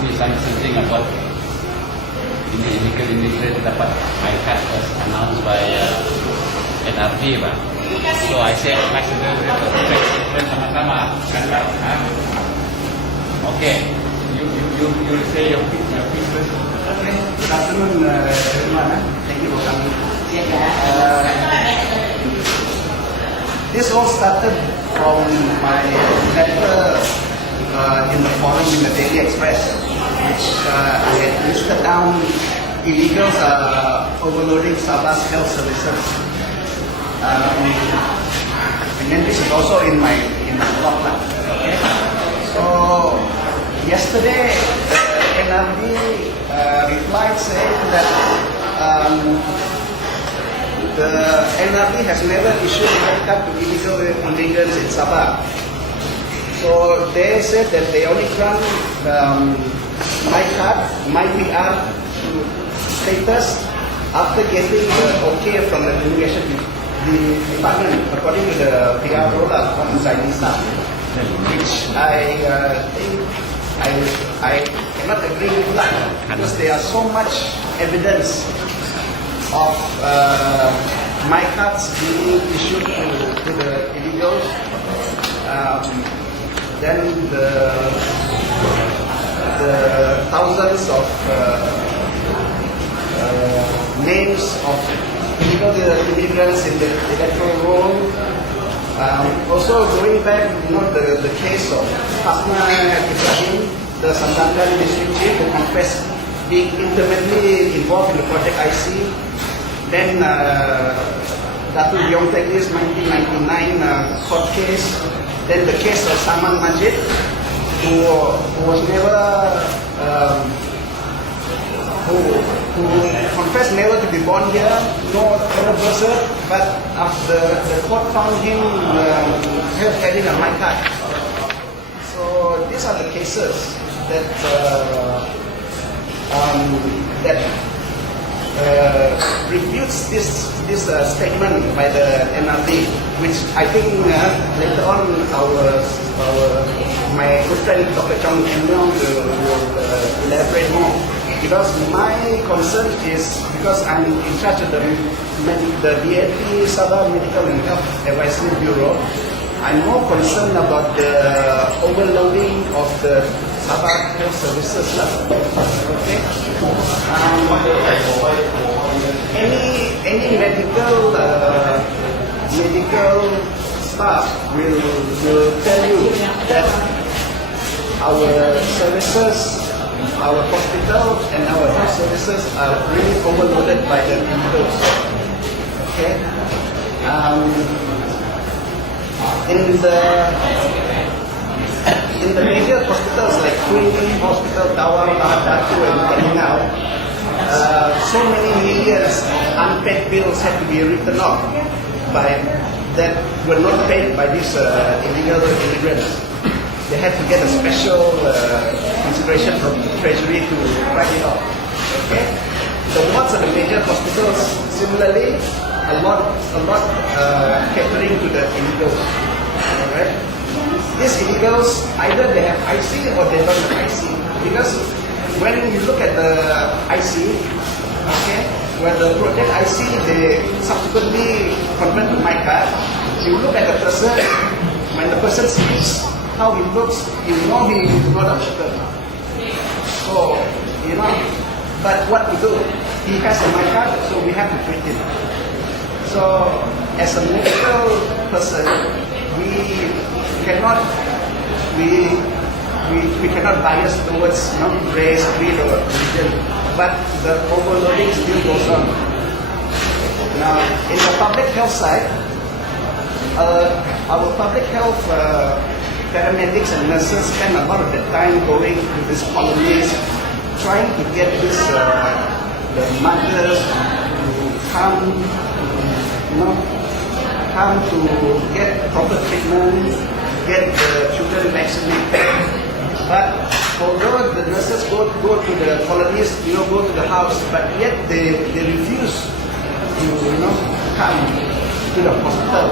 asked me something about immigrant dapat MyKad was announced by NRD, Pak. So I said, let's sama-sama. Okay, you say your piece first. Okay, good afternoon, everyone. Thank you for coming. This all started from my letter in the forum in the Daily Express, which I had listed down illegals overloading Sabah's health services. And then this is also in my blog. Okay? So yesterday, the NRD replied saying that the NRD has never issued MyKad to illegal immigrants in Sabah. So they said that they only grant MyKad, MyPR status after getting the okay from the immigration department, according to the PR rollout from Jainisah, which I think I cannot agree with that, because there are so much evidence of MyKads being issued to the illegals. Then the thousands of names of illegal immigrants in the electoral roll. Also going back, the case of Ibrahim, the Sandangan district chief who confessed being intimately involved in the Project IC. Then Dr Leong 1999 court case. Then the case of Saman Majid, who was never, who confessed never to be born here, no other person, but after the court found him having a MyKad. So these are the cases that refutes this statement by the NRD, which I think later on my good friend Dr Chong and Leong will elaborate more. Because my concern is, because I'm in charge of the DAP Sabah Medical and Health Advisory Bureau, I'm more concerned about the overloading of the Sabah health services. Okay. Any medical staff will tell you that our services, our hospital and our health services are really overloaded by the illegals. Okay. In the major hospitals like Queen Hospital, Tawang, Datu and Keadilan, so many millions of unpaid bills had to be written off that were not paid by these illegal immigrants. They had to get a special consideration from the Treasury to write it off. Okay? The wards of the major hospitals, similarly, a lot catering to the illegals. Alright? These illegals, either they have IC or they don't have IC. Because when you look at the IC, okay, where the project IC, they subsequently convert to MyKad, you look at the person, when the person speaks, how he looks, you know he is not a voter. So, but what we do, he has a MyKad, so we have to treat him. So, as a medical person, we cannot bias towards race, creed, or religion, but the overloading still goes on. Now, in the public health side, our public health paramedics and nurses spend a lot of their time going to these colonies, trying to get the mothers to come to get proper treatment, get the children vaccinated. But although the nurses go to the colonies, go to the house, but yet they refuse to come to the hospital.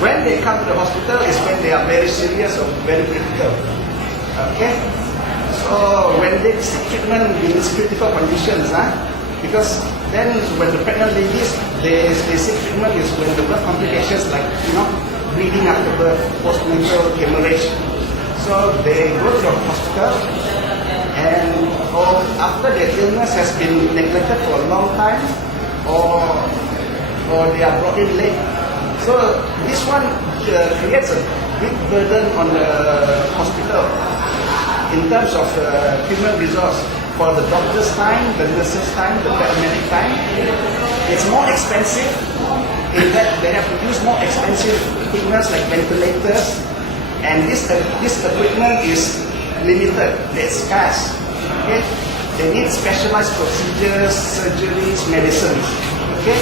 When they come to the hospital is when they are very serious or very critical. Okay? So when they seek treatment in these critical conditions, because then when the pregnant ladies, they seek treatment is when the birth complications like, bleeding after birth, postnatal hemorrhage. So they go to the hospital and after their illness has been neglected for a long time or they are brought in late. So this one creates a big burden on the hospital in terms of human resource. For the doctor's time, the nurse's time, the paramedic time, it's more expensive in that they have to use more expensive equipment like ventilators, and this equipment is limited, it's scarce. Okay? They need specialized procedures, surgeries, medicines. Okay?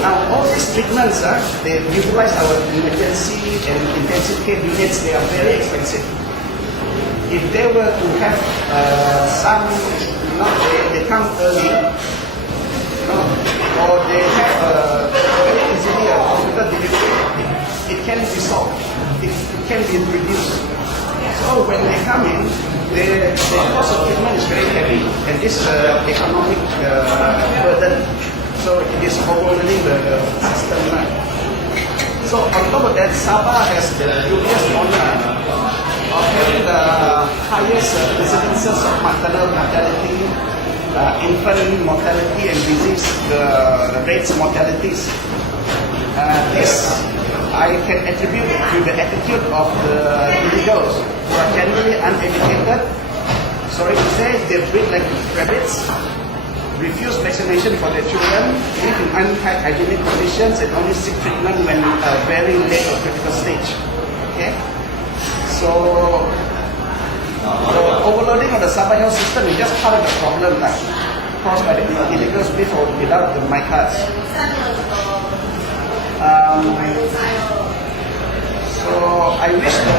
Now all these treatments, they utilize our emergency and intensive care units, they are very expensive. If they were to have some, they come early, or they have very easily a hospital delivery, it can be solved, it can be reduced. So when they come in, the cost of treatment is very heavy, and this economic burden, so it is overwhelming the system. So on top of that, Sabah has the dubious honor of having the highest incidences of maternal mortality, infant mortality and disease, the rates of mortalities. This I can attribute to the attitude of the illegals who are generally uneducated. Sorry to say, they breed like rabbits, refuse vaccination for their children, live in unhygienic conditions, and only seek treatment when very late or critical stage. Okay? So, the overloading of the Sabah health system is just part of the problem caused by the illegals with or without the MyKads. So, I wish the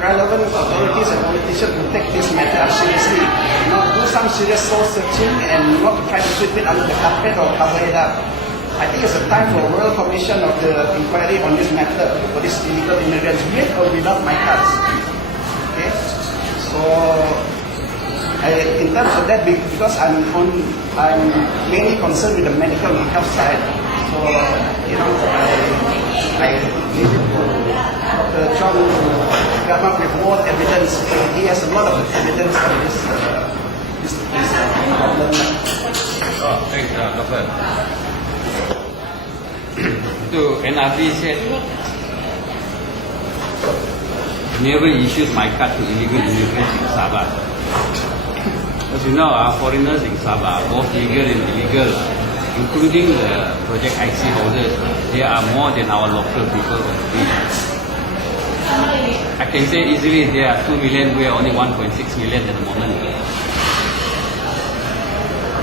relevant authorities and politicians would take this matter up seriously, do some serious soul searching and not try to sweep it under the carpet or cover it up. I think it's a time for a royal commission of the inquiry on this matter for these illegal immigrants with or without MyKads. Okay, so in terms of that, because I'm mainly concerned with the medical and health side, so I need to Dr Chong to come up with more evidence. He has a lot of evidence on this problem. Thanks, Doctor. So NRD said never issued MyKad to illegal immigrants in Sabah. As you know, foreigners in Sabah, both legal and illegal, including the Project IC holders, they are more than our local people on the beach. I can say easily there are 2 million, we are only 1.6 million at the moment.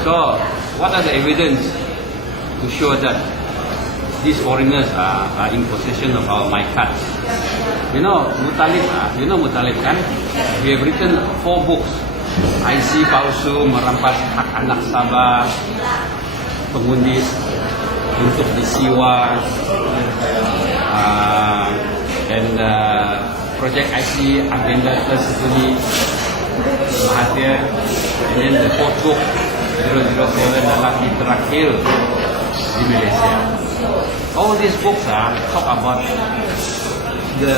So, what are the evidence to show that these foreigners are in possession of our MyKad? Mutalib kan? We have written 4 books. IC palsu, merampas hak anak Sabah, pengundi untuk disiwa, and Project IC agenda tersebut Mahathir, and then the 4th book 007 dalam terakhir di Malaysia. All these books talk about the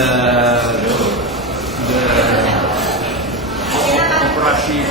operasi